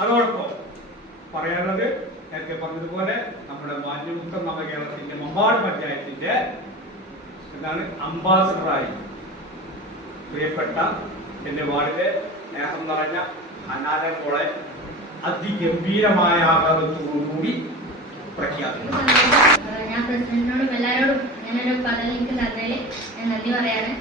അതോടൊപ്പം പറയാനുള്ളത് നേരത്തെ പറഞ്ഞതുപോലെ നമ്മുടെ മാന്യമുക്തം നവകേരളത്തിന്റെ മമ്പാട് പഞ്ചായത്തിന്റെ എന്താണ് അംബാസഡറായി പ്രിയപ്പെട്ട എന്റെ വാർഡിലെ സ്നേഹം നിറഞ്ഞ അനാഥ മോളെ അതിഗംഭീരമായ ആഘാതത്തോടുകൂടി പ്രഖ്യാപിക്കുന്നു. ഞാൻ പ്രസിഡന്റിനോടും എല്ലാവരോടും ഞാനൊരു പദവി എനിക്ക് തന്നതിൽ ഞാൻ നന്ദി പറയാണ്.